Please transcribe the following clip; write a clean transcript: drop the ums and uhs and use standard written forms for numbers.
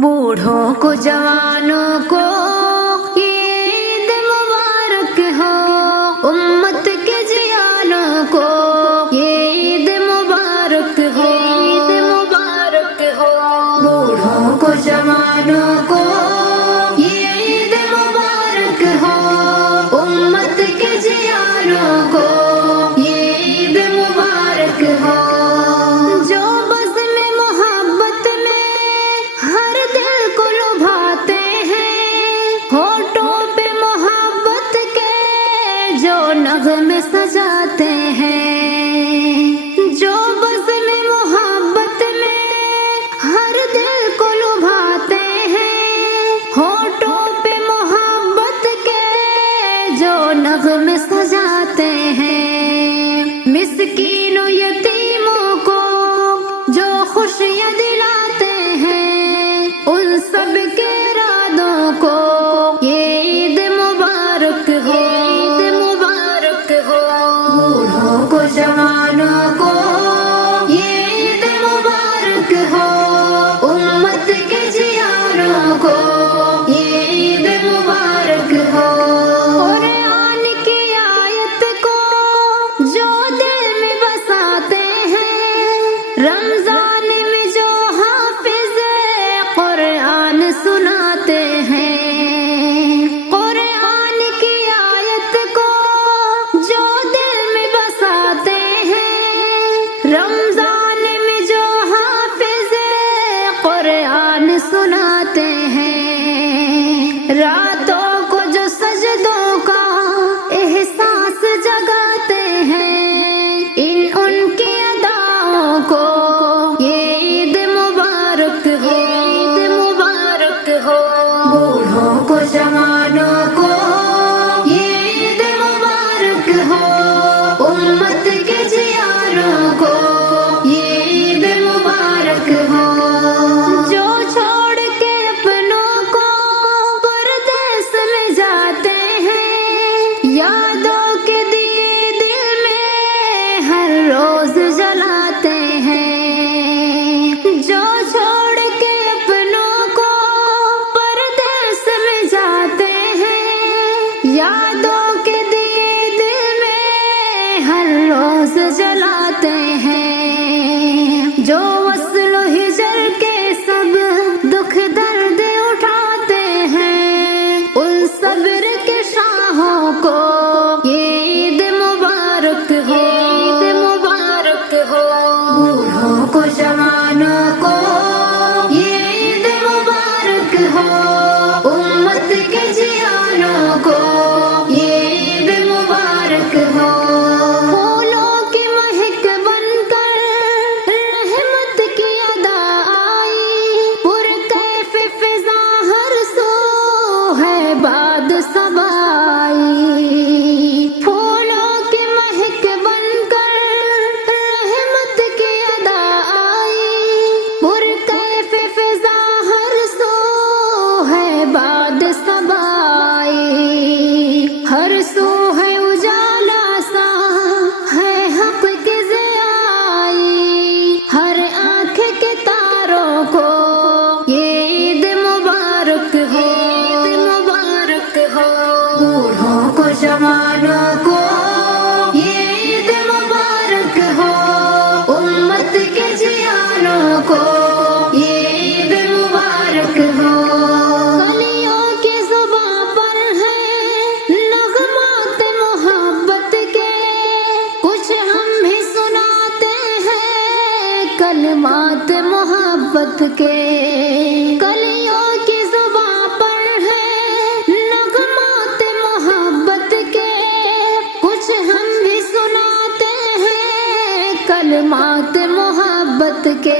बूढ़ों को जवानों को ईद मुबारक हो, उम्मत के जियानों को ईद मुबारक हो, ईद मुबारक हो। बूढ़ों को जवानों को ईद मुबारक हो, उम्मत के जियानों को ईद मुबारक हो। जो बज़्म मोहब्बत में हर दिल को लुभाते हैं, होठों पे मोहब्बत के जो नग़्मे सजाते हैं। जो बज़्म मोहब्बत में हर दिल को लुभाते हैं, होठों पे मोहब्बत के जो नग़्मे सजाते हैं। मिस्कीनों यतीमों को जो खुशियाँ दिलाते हैं, उन सब के इरादों को ये ईद मुबारक हो, ईद मुबारक हो। बूढ़ों को जवानों को ये ईद मुबारक हो, उम्मत के जियानों को ये ईद मुबारक हो। कुरान की आयत को जो दिल में बसाते हैं, रमजान में जो हाफिज कुरान सुनाते हैं। कुरान की आयत को जो दिल में बसाते हैं, रमजान में जो हाफिज कुरान सुनाते हैं। रातों को जो सजदों का एहसास जगाते हैं, इन उनकी अदाओं को ये ईद मुबारक हो, ईद मुबारक हो। बूढ़ों को जवानों को ये ईद मुबारक हो, उम्मत के जियानों को ये ईद मुबारक हो। जो छोड़ के अपनों को परदेस में जाते हैं, यादों के दिए दिल में हर रोज जलाते हैं। जो छोड़ के अपनों को परदेस में जाते हैं, यादों के दिए दिल में हर रोज जलाते हैं। जो वस्ल हिजर के सब दुख दर्द उठाते हैं, उन सब्र के शाहों को ये ईद मुबारक हो, ईद मुबारक हो। बूढ़ों को जवानों को ये ईद मुबारक हो, उम्मत के जियानों को ये ईद मुबारक हो। फूलों की महक बनकर रहमत की अदा आई, पुरकैफ फिज़ा हर सू है बाद सबाई। फूलों की महक बनकर रहमत की अदा आई, पुरकैफ फिज़ा हर सू है बाद सबाई। हर सू है उजाला सा है हक की ज़ियाई, हर आँख के तारों को ये ईद मुबारक हो, ईद मुबारक हो। बूढ़ों को जवानों को ये ईद मुबारक हो, उम्मत के जियानों को ये ईद मुबारक हो। कलियों की ज़ुबां पर है नग़्मात मोहब्बत के, कुछ हम भी सुनाते हैं कलमात मोहब्बत के। कलियों की ज़ुबां पर है नग़्मात मोहब्बत के, कुछ हम भी सुनाते हैं कलमात मोहब्बत के।